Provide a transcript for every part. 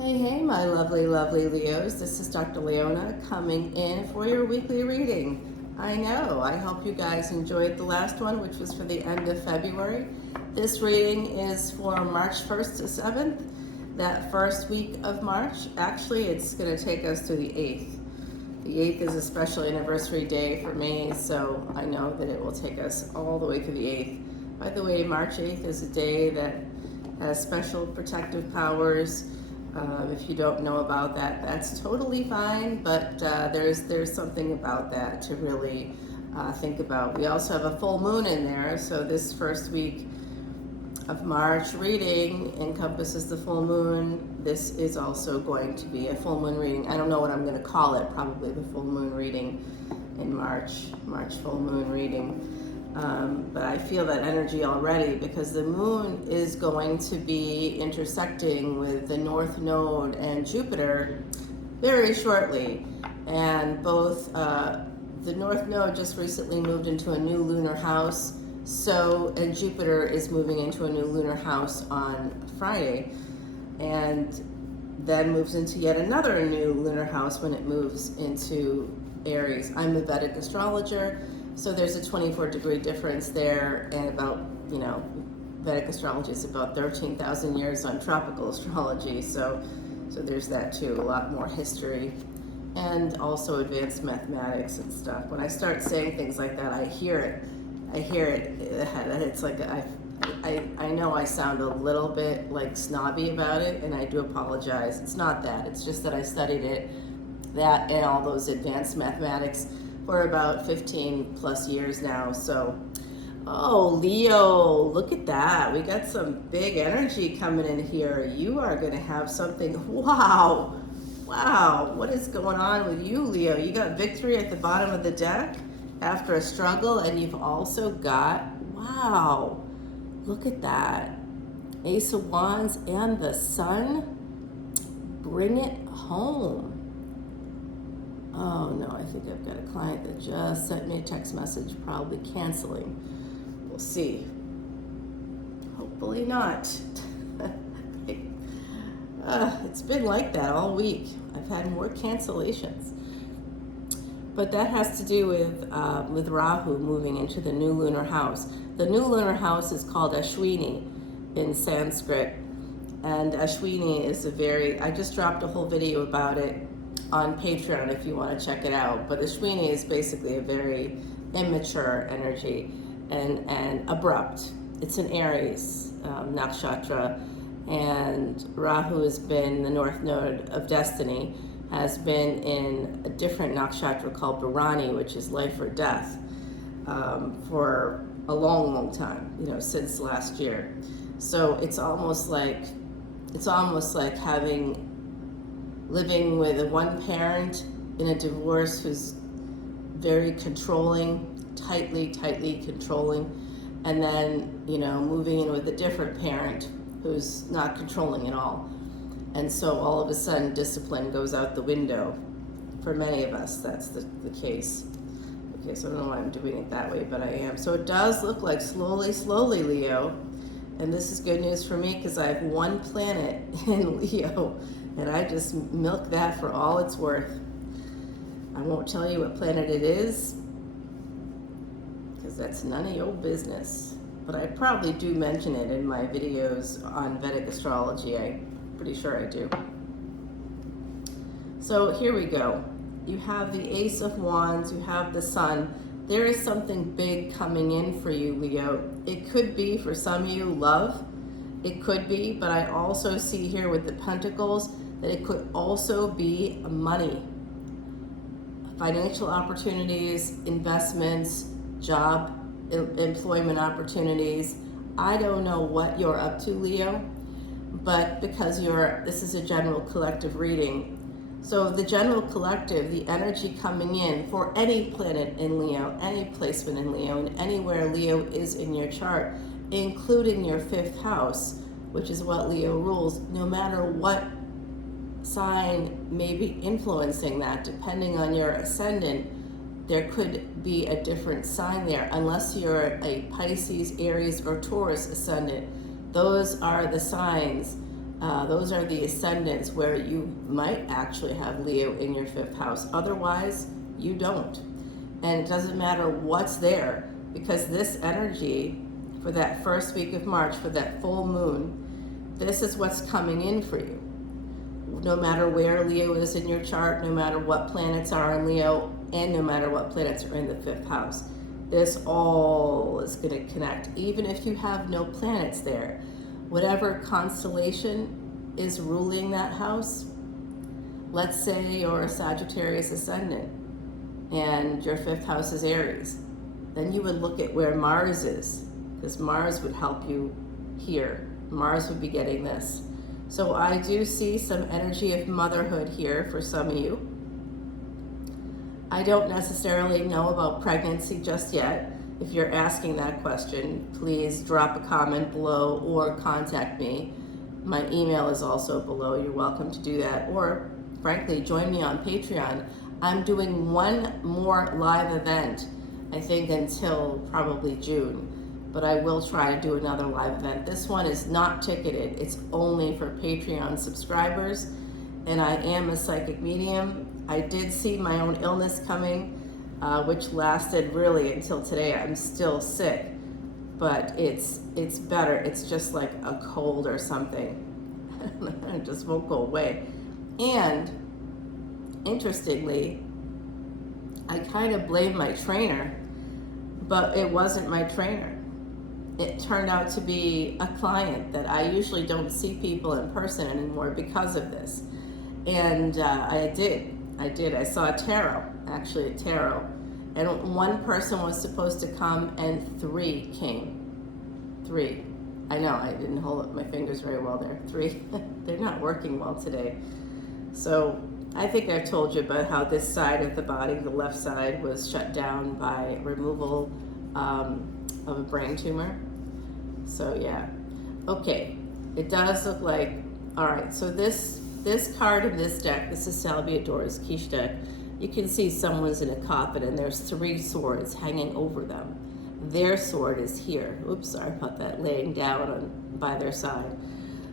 Hey, my lovely, lovely Leos. This is Dr. Leona coming in for your weekly reading. I know, I hope you guys enjoyed the last one, which was for the end of February. This reading is for March 1st to 7th, that first week of March. Actually, it's going to take us to the 8th. The 8th is a special anniversary day for me, so I know that it will take us all the way to the 8th. By the way, March 8th is a day that has special protective powers. If you don't know about that, that's totally fine, but there's something about that to really think about. We also have a full moon in there, so this first week of March reading encompasses the full moon. This is also going to be a full moon reading. I don't know what I'm going to call it, probably the full moon reading in March full moon reading. But I feel that energy already because the moon is going to be intersecting with the North Node and Jupiter very shortly. And both the North Node just recently moved into a new lunar house, and Jupiter is moving into a new lunar house on Friday, and then moves into yet another new lunar house when it moves into Aries. I'm a Vedic astrologer. So there's a 24-degree difference there, and about, Vedic astrology is about 13,000 years on tropical astrology, so there's that too, a lot more history, and also advanced mathematics and stuff. When I start saying things like that, I hear it. It's like I know I sound a little bit like snobby about it, and I do apologize. It's not that. It's just that I studied that and all those advanced mathematics for about 15 plus years now. So, oh, Leo, look at that. We got some big energy coming in here. You are going to have something. Wow. What is going on with you, Leo? You got victory at the bottom of the deck after a struggle, and you've also got, wow, look at that. Ace of Wands and the Sun. Bring it home. Oh no, I think I've got a client that just sent me a text message, probably canceling. We'll see. Hopefully not. It's been like that all week. I've had more cancellations. But that has to do with Rahu moving into the new lunar house. The new lunar house is called Ashwini in Sanskrit. And Ashwini is I just dropped a whole video about it on Patreon if you want to check it out. But Ashwini is basically a very immature energy and abrupt. It's an Aries nakshatra, and Rahu has been the North Node of Destiny, has been in a different nakshatra called Bharani, which is life or death, for a long time, since last year. So it's almost like living with one parent in a divorce who's very controlling, tightly controlling, and then, moving in with a different parent who's not controlling at all. And so all of a sudden, discipline goes out the window. For many of us, that's the case. Okay, so I don't know why I'm doing it that way, but I am. So it does look like slowly, Leo. And this is good news for me because I have one planet in Leo, and I just milk that for all it's worth. I won't tell you what planet it is because that's none of your business. But I probably do mention it in my videos on Vedic astrology. I'm pretty sure I do. So here we go. You have the Ace of Wands, you have the Sun. There is something big coming in for you, Leo. It could be, for some of you, love. It could be, but I also see here with the Pentacles that it could also be money. Financial opportunities, investments, job, employment opportunities. I don't know what you're up to, Leo, but because this is a general collective reading. So the general collective, the energy coming in for any planet in Leo, any placement in Leo, and anywhere Leo is in your chart, including your 5th house, which is what Leo rules, no matter what sign may be influencing that, depending on your ascendant, there could be a different sign there, unless you're a Pisces, Aries, or Taurus ascendant. Those are the signs Those are the ascendants where you might actually have Leo in your 5th house. Otherwise, you don't. And it doesn't matter what's there, because this energy for that first week of March, for that full moon, this is what's coming in for you. No matter where Leo is in your chart, no matter what planets are in Leo, and no matter what planets are in the 5th house, this all is going to connect. Even if you have no planets there, whatever constellation is ruling that house, let's say you're a Sagittarius ascendant and your 5th house is Aries, then you would look at where Mars is, because Mars would help you here. Mars would be getting this. So I do see some energy of motherhood here for some of you. I don't necessarily know about pregnancy just yet. If you're asking that question, please drop a comment below or contact me. My email is also below. You're welcome to do that. Or frankly, join me on Patreon. I'm doing one more live event, I think until probably June, but I will try to do another live event. This one is not ticketed. It's only for Patreon subscribers, and I am a psychic medium. I did see my own illness coming, which lasted really until today. I'm still sick, but it's better. It's just like a cold or something. It just won't go away. And interestingly, I kind of blame my trainer, but it wasn't my trainer. It turned out to be a client that I usually don't see people in person anymore because of this. And I did. I saw a tarot, actually a tarot. And one person was supposed to come and 3 came. 3. I know, I didn't hold up my fingers very well there. 3. They're not working well today. So I think I've told you about how this side of the body, the left side, was shut down by removal of a brain tumor. So yeah. Okay, it does look like, all right, so this card in this deck, this is Salvia Dora's quiche deck. You can see someone's in a coffin and there's 3 swords hanging over them. Their sword is here. Oops, sorry about that, laying down by their side.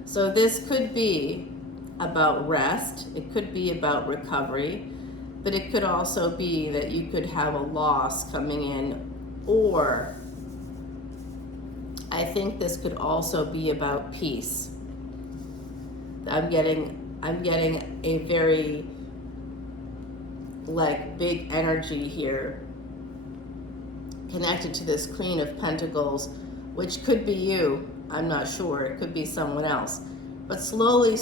So this could be about rest. It could be about recovery, but it could also be that you could have a loss coming in, or I think this could also be about peace. I'm getting a very like big energy here connected to this Queen of Pentacles, which could be you. I'm not sure. It could be someone else. But slowly,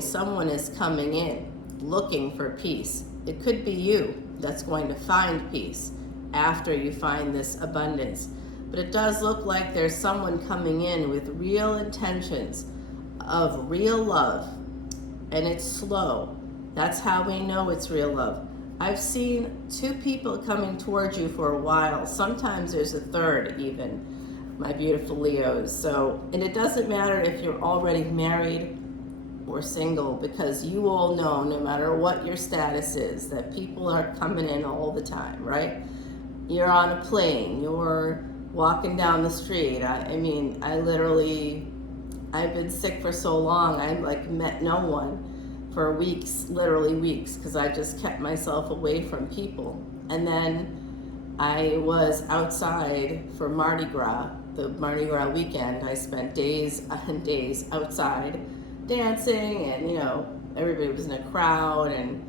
someone is coming in looking for peace. It could be you that's going to find peace after you find this abundance. But it does look like there's someone coming in with real intentions of real love, and it's slow. That's how we know it's real love. I've seen 2 people coming towards you for a while. Sometimes there's a third even, my beautiful Leos. So, and it doesn't matter if you're already married or single, because you all know, no matter what your status is, that people are coming in all the time, right? You're on a plane, you're walking down the street. I mean, I've been sick for so long, I like met no one for weeks, literally weeks, because I just kept myself away from people. And then I was outside for Mardi Gras, the Mardi Gras weekend. I spent days and days outside dancing, and everybody was in a crowd, and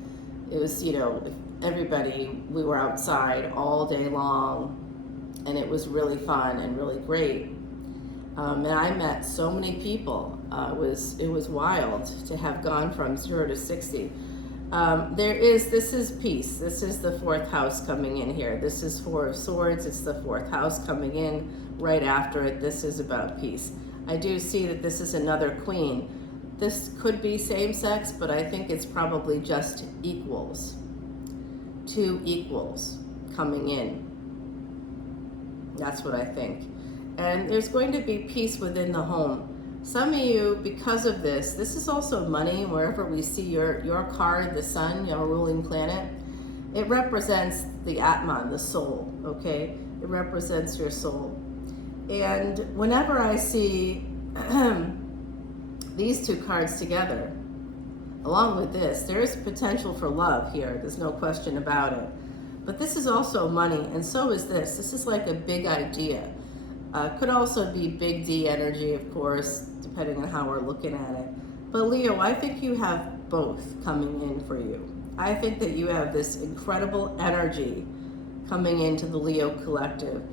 it was everybody, we were outside all day long, and it was really fun and really great. And I met so many people. It was wild to have gone from 0 to 60. This is peace. This is the 4th house coming in here. This is 4 of Swords. It's the 4th house coming in right after it. This is about peace. I do see that this is another queen. This could be same sex, but I think it's probably just equals. 2 equals coming in. That's what I think. And there's going to be peace within the home. Some of you, because of this is also money. Wherever we see your card, the sun, your ruling planet, it represents the Atman, the soul, okay? It represents your soul. And whenever I see these two cards together, along with this, there is potential for love here. There's no question about it. But this is also money, and so is this. This is like a big idea. Could also be big D energy, of course, depending on how we're looking at it. But Leo, I think you have both coming in for you. I think that you have this incredible energy coming into the Leo collective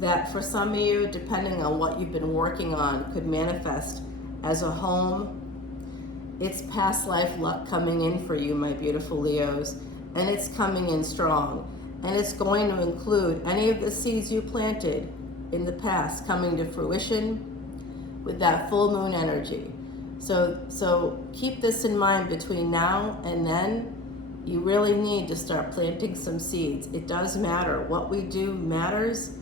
that for some of you, depending on what you've been working on, could manifest as a home. It's past life luck coming in for you, my beautiful Leos, and it's coming in strong. And it's going to include any of the seeds you planted in the past coming to fruition with that full moon energy. So keep this in mind between now and then. You really need to start planting some seeds. It does matter. What we do matters.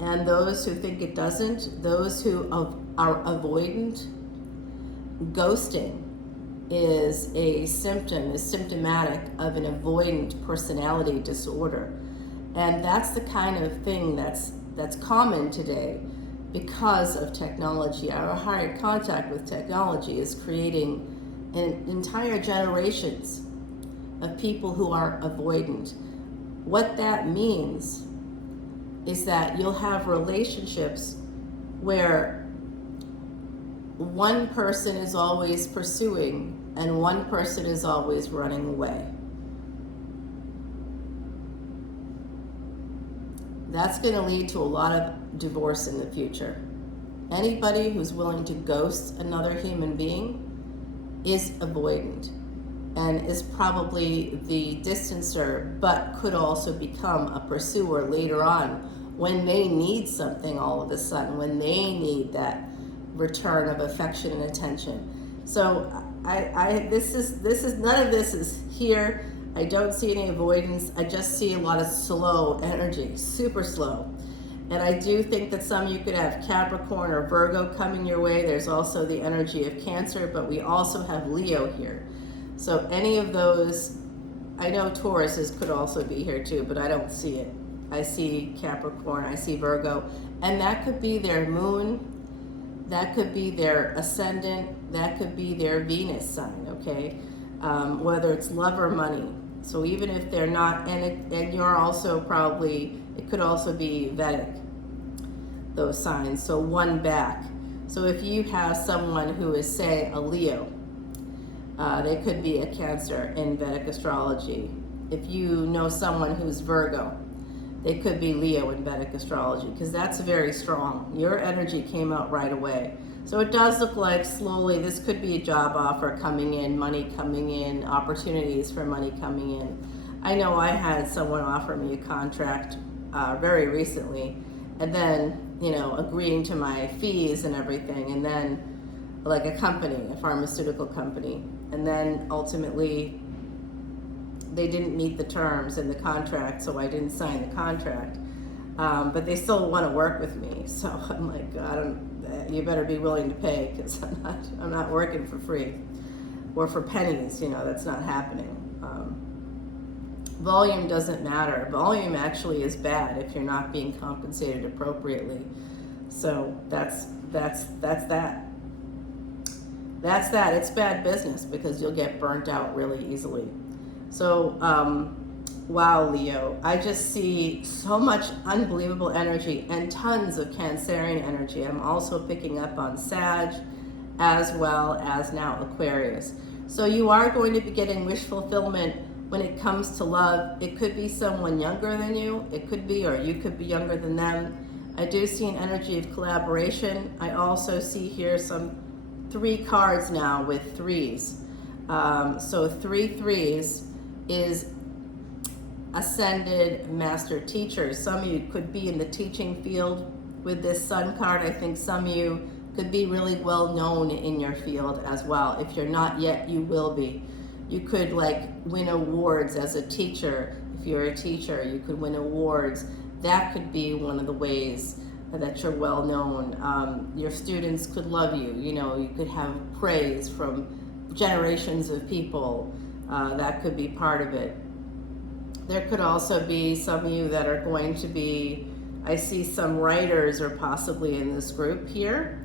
And those who think it doesn't, those who are avoidant, ghosting is a symptom, is symptomatic of an avoidant personality disorder. And that's the kind of thing that's common today because of technology. Our higher contact with technology is creating entire generations of people who are avoidant. What that means is that you'll have relationships where one person is always pursuing and one person is always running away. That's going to lead to a lot of divorce in the future. Anybody who's willing to ghost another human being is avoidant and is probably the distancer, but could also become a pursuer later on when they need something all of a sudden, when they need that return of affection and attention. So this is none of this is here. I don't see any avoidance. I just see a lot of slow energy, super slow. And I do think that some of you could have Capricorn or Virgo coming your way. There's also the energy of Cancer, but we also have Leo here. So any of those, I know Tauruses could also be here too, but I don't see it. I see Capricorn, I see Virgo, and that could be their moon, that could be their ascendant, that could be their Venus sign, okay? Whether it's love or money. So even if they're not, and you're also probably, it could also be Vedic, those signs, so one back. So if you have someone who is, say, a Leo, they could be a Cancer in Vedic astrology. If you know someone who's Virgo, they could be Leo in Vedic astrology, because that's very strong. Your energy came out right away. So it does look like slowly this could be a job offer coming in, money coming in, opportunities for money coming in. I know I had someone offer me a contract very recently, and then, you know, agreeing to my fees and everything, and then like a company, a pharmaceutical company, and then ultimately they didn't meet the terms in the contract, so I didn't sign the contract. But they still want to work with me, so I'm like, you better be willing to pay, because I'm not working for free or for pennies. You know, that's not happening. Volume doesn't matter. Volume actually is bad if you're not being compensated appropriately. So that's that. That's that. It's bad business because you'll get burnt out really easily. So, wow, Leo, I just see so much unbelievable energy and tons of Cancerian energy. I'm also picking up on Sag as well as now Aquarius. So you are going to be getting wish fulfillment when it comes to love. It could be someone younger than you. It could be, or you could be younger than them. I do see an energy of collaboration. I also see here some 3 cards now with 3s. So 3 3s is ascended master teachers. Some of you could be in the teaching field with this Sun card. I think some of you could be really well known in your field as well. If you're not yet, you will be. You could like win awards as a teacher. If you're a teacher, you could win awards. That could be one of the ways that you're well known. Your students could love you. You know, you could have praise from generations of people. That could be part of it. There could also be some of you that are going to be, I see some writers are possibly in this group here.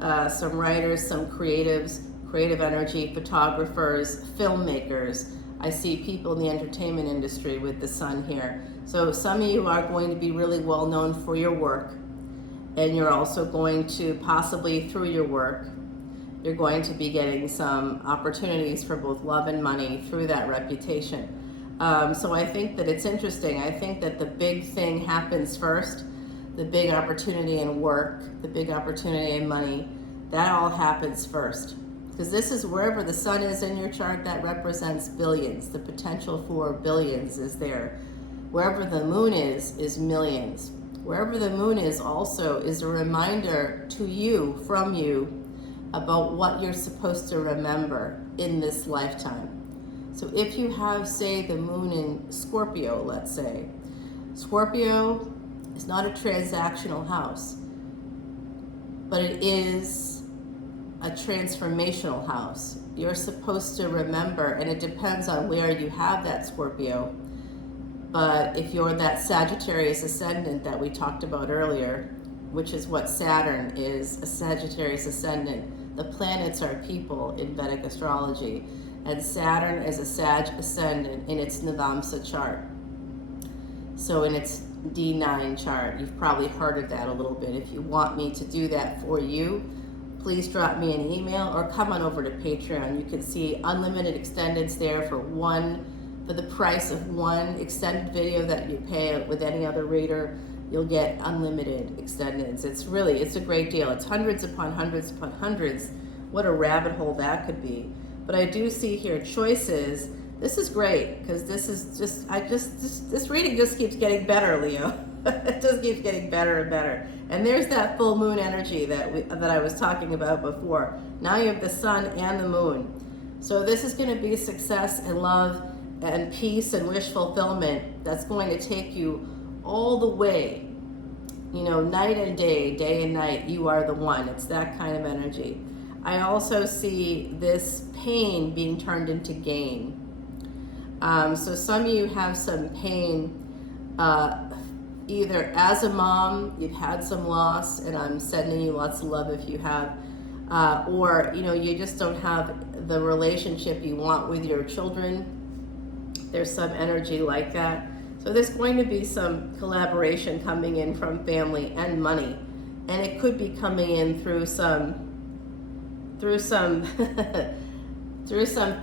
some writers, some creatives, creative energy, photographers, filmmakers. I see people in the entertainment industry with the sun here. So some of you are going to be really well known for your work, and you're also going to possibly through your work, you're going to be getting some opportunities for both love and money through that reputation. So I think that it's interesting. I think that the big thing happens first, the big opportunity in work, the big opportunity in money, that all happens first. Because this is wherever the sun is in your chart, that represents billions. The potential for billions is there. Wherever the moon is millions. Wherever the moon is also is a reminder to you, from you, about what you're supposed to remember in this lifetime. So if you have, say, the moon in Scorpio, let's say, Scorpio is not a transactional house, but it is a transformational house. You're supposed to remember, and it depends on where you have that Scorpio, but if you're that Sagittarius ascendant that we talked about earlier, which is what Saturn is, a Sagittarius ascendant. The planets are people in Vedic astrology, and Saturn is a Sag ascendant in its Navamsa chart. So in its D9 chart, you've probably heard of that a little bit. If you want me to do that for you, please drop me an email or come on over to Patreon. You can see unlimited extendeds there for the price of one extended video that you pay with any other reader. You'll get unlimited extendeds. It's a great deal. It's hundreds upon hundreds upon hundreds. What a rabbit hole that could be. But I do see here choices. This is great because this reading just keeps getting better, Leo. It just keeps getting better and better. And there's that full moon energy that I was talking about before. Now you have the sun and the moon. So this is going to be success and love and peace and wish fulfillment that's going to take you all the way, night and day, day and night. You are the one. It's that kind of energy. I also see this pain being turned into gain. So some of you have some pain, either as a mom, you've had some loss, and I'm sending you lots of love if you have, or you just don't have the relationship you want with your children. There's some energy like that. So there's going to be some collaboration coming in from family and money, and it could be coming in through some through some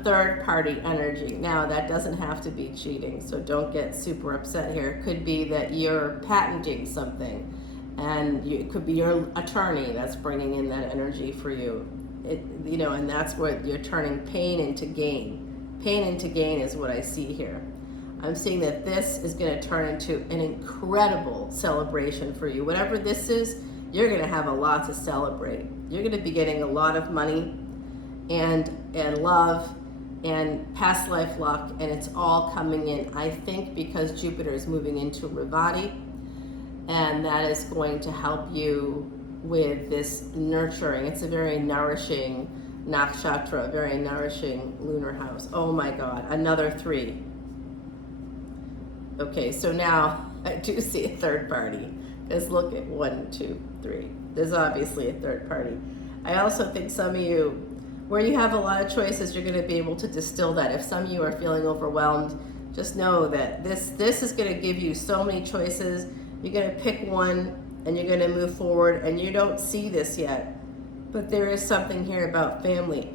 third party energy. Now that doesn't have to be cheating, so don't get super upset here. It could be that you're patenting something, and it could be your attorney that's bringing in that energy for you. And that's what you're turning pain into gain. Pain into gain is what I see here. I'm seeing that this is going to turn into an incredible celebration for you. Whatever this is, you're going to have a lot to celebrate. You're going to be getting a lot of money and love and past life luck, and it's all coming in, I think, because Jupiter is moving into Revati, and that is going to help you with this nurturing. It's a very nourishing nakshatra, very nourishing lunar house. Oh my God, another 3. Okay, so now I do see a third party. Let's look at 1, 2, 3. There's obviously a third party. I also think some of you, where you have a lot of choices, you're going to be able to distill that. If some of you are feeling overwhelmed, just know that this is going to give you so many choices. You're going to pick one and you're going to move forward, and you don't see this yet. But there is something here about family.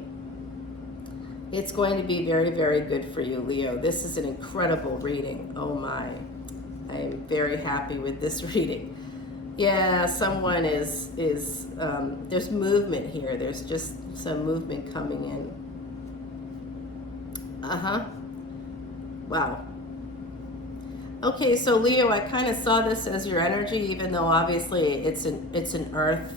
It's going to be very, very good for you, Leo. This is an incredible reading. Oh my. I am very happy with this reading. Yeah, someone is there's movement here. There's just some movement coming in. Wow. Okay, so Leo, I kind of saw this as your energy, even though obviously it's an earth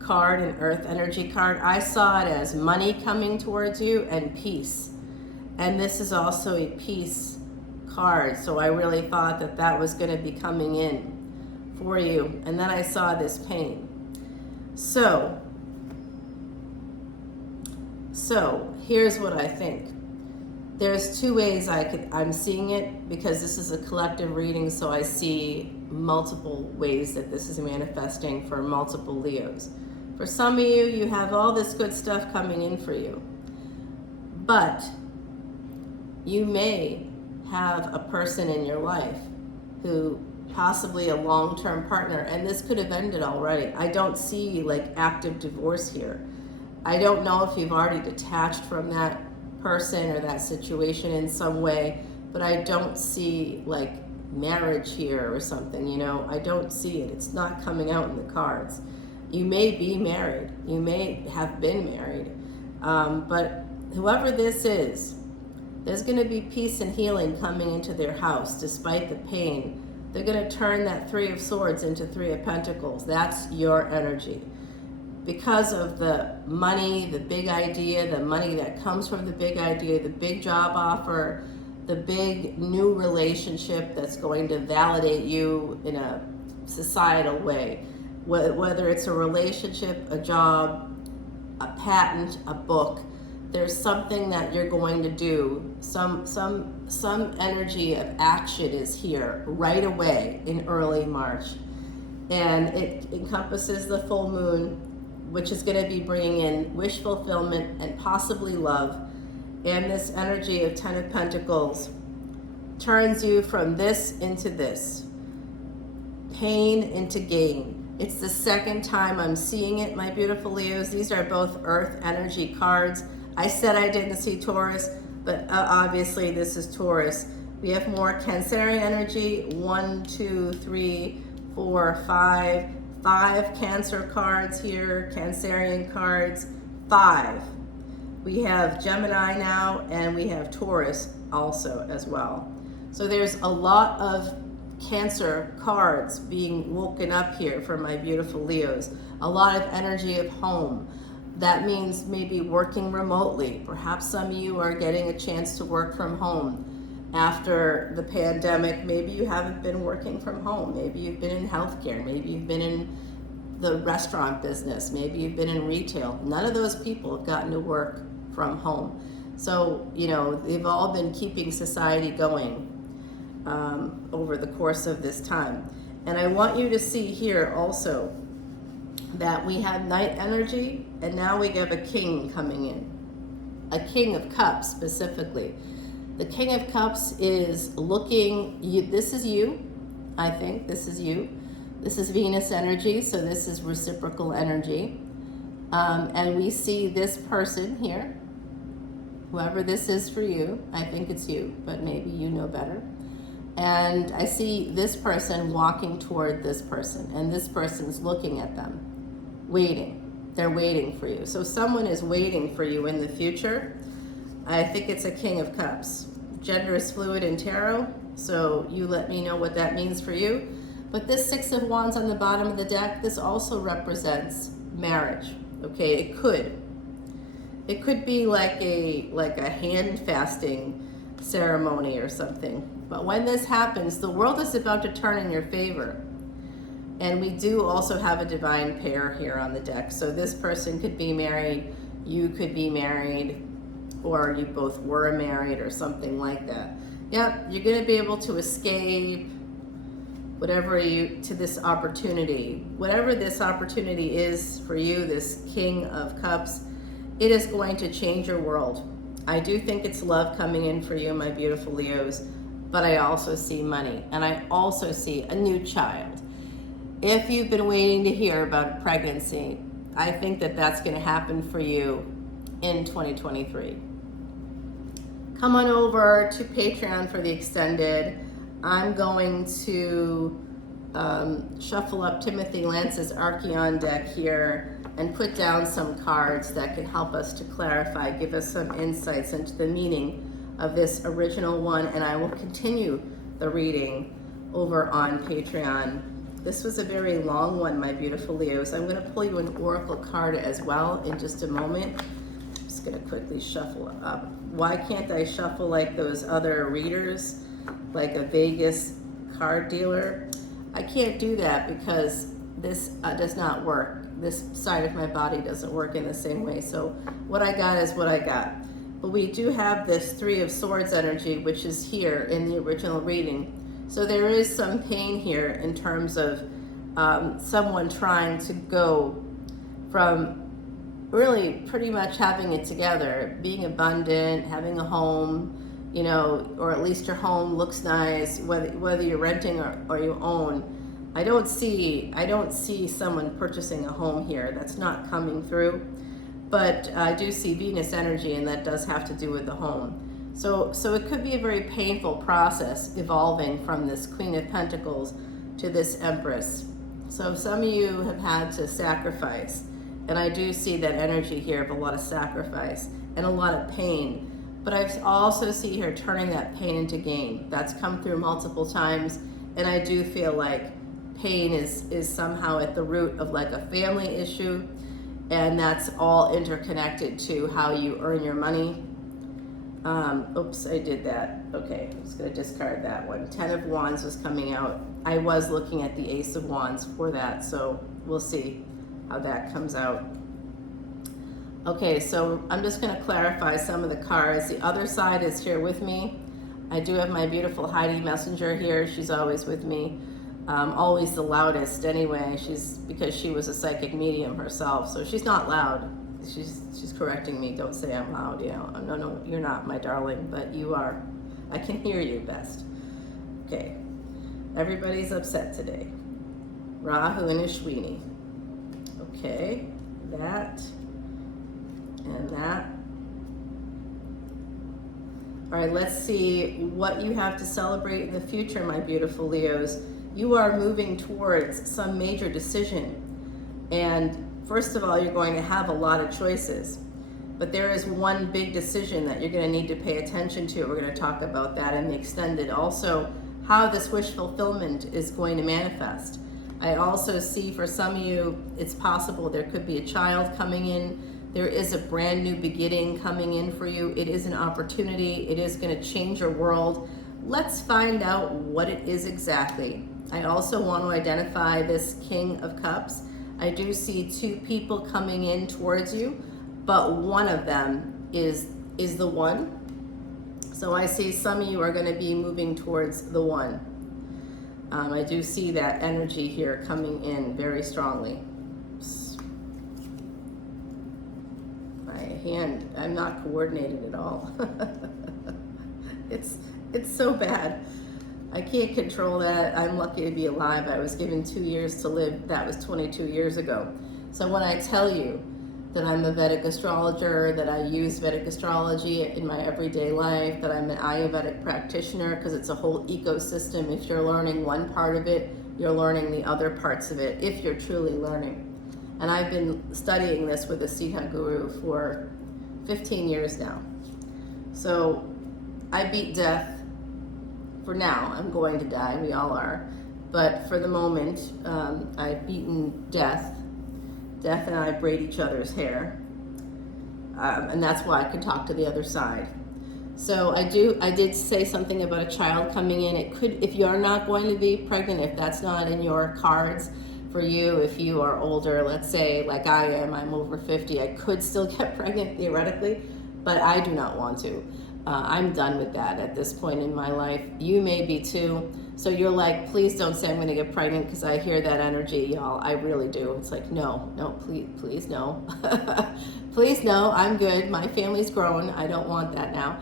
card, an earth energy card. I saw it as money coming towards you and peace. And this is also a peace card. So I really thought that was going to be coming in for you. And then I saw this pain. So here's what I think. There's 2 ways I'm seeing it, because this is a collective reading, so I see multiple ways that this is manifesting for multiple Leos. For some of you, you have all this good stuff coming in for you. But you may have a person in your life who possibly a long-term partner, and this could have ended already. I don't see like active divorce here. I don't know if you've already detached from that person or that situation in some way, but I don't see like marriage here or something, you know. I don't see it. It's not coming out in the cards. You may be married. You may have been married. But whoever this is, there's going to be peace and healing coming into their house despite the pain. They're going to turn that Three of Swords into Three of Pentacles. That's your energy. Because of the money, the big idea, the money that comes from the big idea, the big job offer, the big new relationship that's going to validate you in a societal way. Whether it's a relationship, a job, a patent, a book, there's something that you're going to do. Some energy of action is here right away in early March. And it encompasses the full moon, which is going to be bringing in wish fulfillment and possibly love. And this energy of Ten of Pentacles turns you from this into this, pain into gain. It's the second time I'm seeing it, my beautiful Leos. These are both earth energy cards. I said I didn't see Taurus, but obviously this is Taurus. We have more Cancerian energy. 1, 2, 3, 4, 5. 5 Cancer cards here, Cancerian cards, 5. We have Gemini now, and we have Taurus also as well. So there's a lot of Cancer cards being woken up here for my beautiful Leos. A lot of energy of home. That means maybe working remotely. Perhaps some of you are getting a chance to work from home. After the pandemic, maybe you haven't been working from home. Maybe you've been in healthcare. Maybe you've been in the restaurant business. Maybe you've been in retail. None of those people have gotten to work from home. So, you know, they've all been keeping society going over the course of this time. And I want you to see here also that we have Knight energy, and now we have a King coming in. A King of Cups specifically. The King of Cups is looking, this is you, I think, this is you. This is Venus energy, so this is reciprocal energy. And we see this person here, whoever this is for you, I think it's you, but maybe you know better. And I see this person walking toward this person, and this person's looking at them, waiting. They're waiting for you. So someone is waiting for you in the future. I think it's a King of Cups. Gender is fluid in tarot, so you let me know what that means for you. But this Six of Wands on the bottom of the deck, this also represents marriage. Okay, it could be like a hand fasting ceremony or something. But when this happens, the world is about to turn in your favor. And we do also have a divine pair here on the deck. So this person could be married, you could be married, or you both were married or something like that. Yep, you're going to be able to escape to this opportunity. Whatever this opportunity is for you, this King of Cups, it is going to change your world. I do think it's love coming in for you, my beautiful Leos, but I also see money, and I also see a new child. If you've been waiting to hear about pregnancy, I think that that's going to happen for you in 2023. Come on over to Patreon for the extended. I'm going to shuffle up Timothy Lance's Archeon deck here and put down some cards that can help us to clarify, give us some insights into the meaning of this original one, and I will continue the reading over on Patreon. This was a very long one, my beautiful Leos. I'm going to pull you an oracle card as well in just a moment. I'm just going to quickly shuffle up. Why can't I shuffle like those other readers, like a Vegas card dealer? I can't do that because this does not work. This side of my body doesn't work in the same way. So what I got is what I got. But we do have this Three of Swords energy, which is here in the original reading. So there is some pain here in terms of someone trying to go from really pretty much having it together, being abundant, having a home, you know, or at least your home looks nice, whether you're renting or you own. I don't see someone purchasing a home here. That's not coming through. But I do see Venus energy, and that does have to do with the home. So it could be a very painful process evolving from this Queen of Pentacles to this Empress. So some of you have had to sacrifice, and I do see that energy here of a lot of sacrifice and a lot of pain. But I also see her turning that pain into gain. That's come through multiple times, and I do feel like pain is somehow at the root of like a family issue, and that's all interconnected to how you earn your money. Oops, I did that. Okay, I'm just going to discard that one. 10 of Wands was coming out. I was looking at the Ace of Wands for that, so we'll see how that comes out. Okay, so I'm just going to clarify some of the cards. The other side is here with me. I do have my beautiful Heidi Messenger here. She's always with me. Always the loudest anyway. Because she was a psychic medium herself, so she's not loud. She's correcting me. Don't say I'm loud, you know. No, you're not, my darling, but you are. I can hear you best. Okay. Everybody's upset today. Rahu and Ashwini. Okay. That and that. All right, let's see what you have to celebrate in the future, my beautiful Leos. You are moving towards some major decision. And first of all, you're going to have a lot of choices. But there is one big decision that you're going to need to pay attention to. We're going to talk about that in the extended. Also, how this wish fulfillment is going to manifest. I also see for some of you, it's possible there could be a child coming in. There is a brand new beginning coming in for you. It is an opportunity. It is going to change your world. Let's find out what it is exactly. I also want to identify this King of Cups. I do see two people coming in towards you, but one of them is the one. So I see some of you are going to be moving towards the one. I do see that energy here coming in very strongly. My hand, I'm not coordinated at all. It's so bad. I can't control that. I'm lucky to be alive. I was given 2 years to live. That was 22 years ago. So when I tell you that I'm a Vedic astrologer, that I use Vedic astrology in my everyday life, that I'm an Ayurvedic practitioner, because it's a whole ecosystem. If you're learning one part of it, you're learning the other parts of it, if you're truly learning. And I've been studying this with a Siddha guru for 15 years now. So I beat death. For now, I'm going to die, we all are. But for the moment, I've beaten death. Death and I braid each other's hair. And that's why I can talk to the other side. So I did say something about a child coming in. It could, if you're not going to be pregnant, if that's not in your cards for you, if you are older, let's say like I am, I'm over 50, I could still get pregnant theoretically, but I do not want to. I'm done with that at this point in my life. You may be too. So you're like, please don't say I'm going to get pregnant, because I hear that energy, y'all. I really do. It's like, no, please, no. Please, no, I'm good. My family's grown. I don't want that now.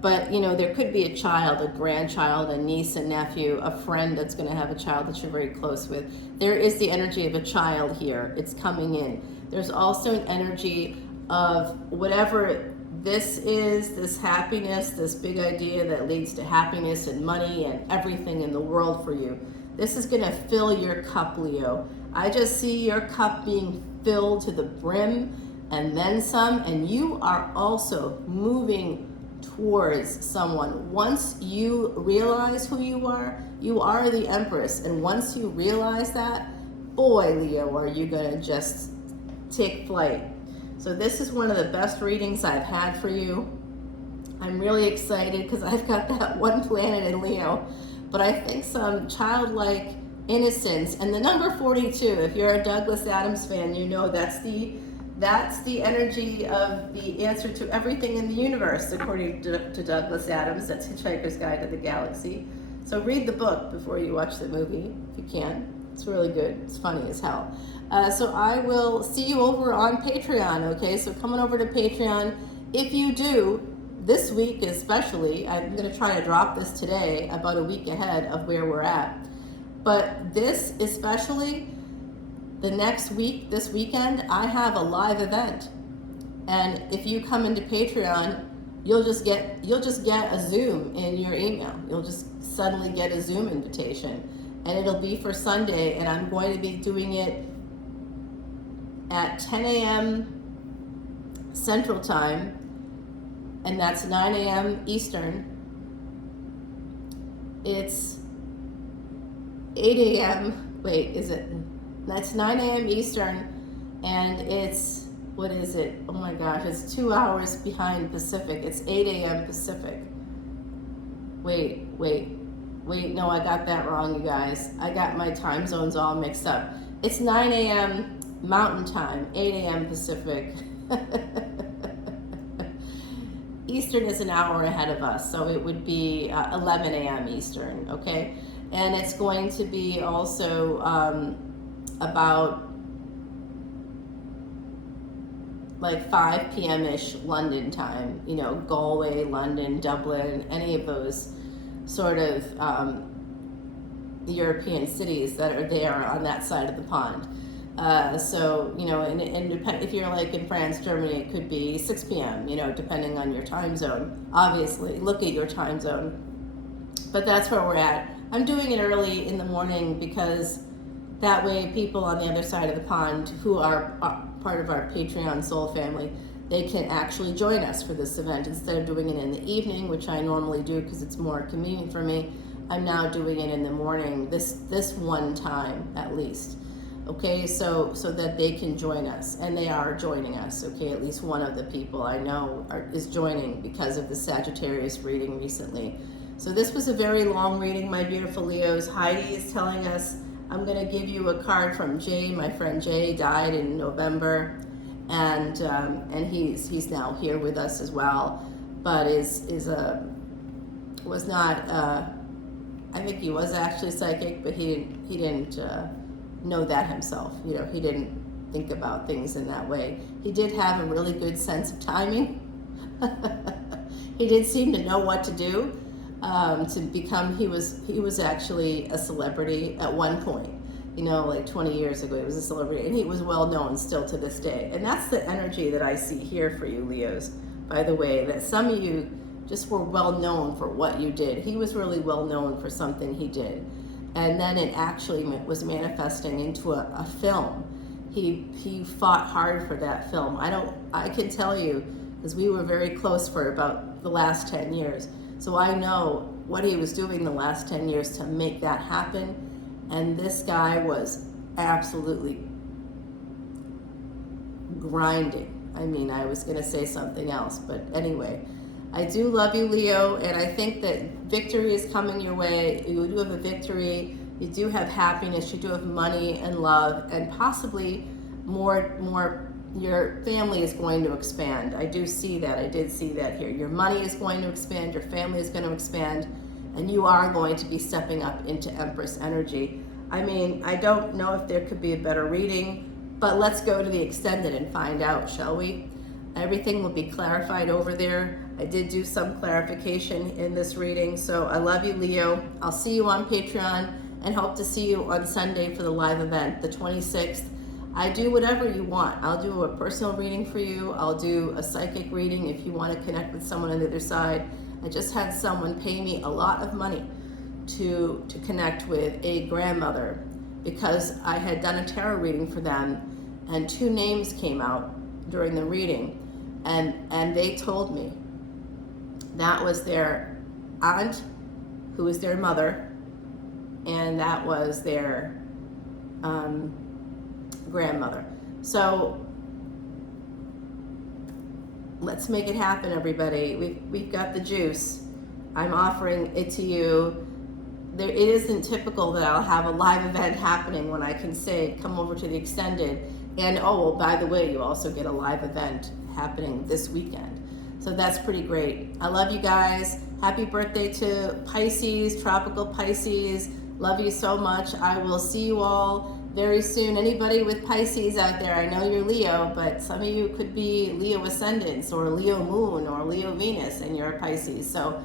But, you know, there could be a child, a grandchild, a niece, a nephew, a friend that's going to have a child that you're very close with. There is the energy of a child here. It's coming in. There's also an energy of whatever this is, this happiness, this big idea that leads to happiness and money and everything in the world for you. This is going to fill your cup, Leo. I just see your cup being filled to the brim and then some, and you are also moving towards someone. Once you realize who you are the Empress, and once you realize that, boy, Leo, are you going to just take flight. So this is one of the best readings I've had for you. I'm really excited because I've got that one planet in Leo, but I think some childlike innocence, and the number 42, if you're a Douglas Adams fan, you know that's the energy of the answer to everything in the universe, according to Douglas Adams. That's Hitchhiker's Guide to the Galaxy. So read the book before you watch the movie, if you can. It's really good. It's funny as hell. So I will see you over on Patreon, okay? So come on over to Patreon. If you do, this week especially, I'm going to try to drop this today, about a week ahead of where we're at. But this especially, the next week, this weekend, I have a live event. And if you come into Patreon, you'll just get a Zoom in your email. You'll just suddenly get a Zoom invitation. And it'll be for Sunday, and I'm going to be doing it at 10 a.m. Central Time, and that's 9 a.m. Eastern. It's 8 a.m. Wait, is it? That's 9 a.m. Eastern, and it's, what is it? Oh my gosh, it's 2 hours behind Pacific. It's 8 a.m. Pacific. Wait, no, I got that wrong, you guys. I got my time zones all mixed up. It's 9 a.m. Mountain Time, 8 a.m. Pacific. Eastern is an hour ahead of us, so it would be 11 a.m. Eastern, okay? And it's going to be also about like 5 p.m.-ish London time, you know, Galway, London, Dublin, any of those sort of European cities that are there on that side of the pond. So, you know, and if you're like in France, Germany, it could be 6 p.m., you know, depending on your time zone. Obviously, look at your time zone. But that's where we're at. I'm doing it early in the morning because that way people on the other side of the pond who are part of our Patreon soul family, they can actually join us for this event. Instead of doing it in the evening, which I normally do because it's more convenient for me, I'm now doing it in the morning, this one time at least. Okay, so that they can join us, and they are joining us. Okay, at least one of the people I know is joining because of the Sagittarius reading recently. So this was a very long reading, my beautiful Leos. Heidi is telling us, I'm going to give you a card from Jay. My friend Jay died in November, and he's now here with us as well, but was not. I think he was actually psychic, but he didn't know that himself. You know, he didn't think about things in that way. He did have a really good sense of timing. He did seem to know what to do to become. He was actually a celebrity at one point. You know, like 20 years ago, he was a celebrity, and he was well known still to this day. And that's the energy that I see here for you, Leos. By the way, that some of you just were well known for what you did. He was really well known for something he did. And then it actually was manifesting into a film. He fought hard for that film. I can tell you, because we were very close for about the last 10 years. So I know what he was doing the last 10 years to make that happen. And this guy was absolutely grinding. I mean, I was going to say something else, but anyway, I do love you, Leo, and I think that victory is coming your way. You do have a victory. You do have happiness. You do have money and love, and possibly more. Your family is going to expand. I do see that. I did see that here. Your money is going to expand. Your family is going to expand, and you are going to be stepping up into Empress energy. I mean, I don't know if there could be a better reading, but let's go to the extended and find out, shall we? Everything will be clarified over there. I did do some clarification in this reading, so I love you, Leo. I'll see you on Patreon and hope to see you on Sunday for the live event, the 26th. I do whatever you want. I'll do a personal reading for you. I'll do a psychic reading if you want to connect with someone on the other side. I just had someone pay me a lot of money to connect with a grandmother because I had done a tarot reading for them, and 2 names came out during the reading, and they told me that was their aunt, who was their mother, and that was their grandmother. So let's make it happen, everybody. We've got the juice. I'm offering it to you. It isn't typical that I'll have a live event happening when I can say, come over to the extended. And oh, by the way, you also get a live event happening this weekend. So that's pretty great. I love you guys. Happy birthday to Pisces, tropical Pisces. Love you so much. I will see you all very soon. Anybody with Pisces out there, I know you're Leo, but some of you could be Leo Ascendants or Leo Moon or Leo Venus, and you're a Pisces. So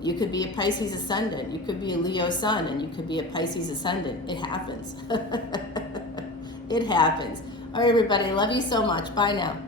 you could be a Pisces Ascendant. You could be a Leo Sun, and you could be a Pisces Ascendant. It happens. It happens. All right, everybody. Love you so much. Bye now.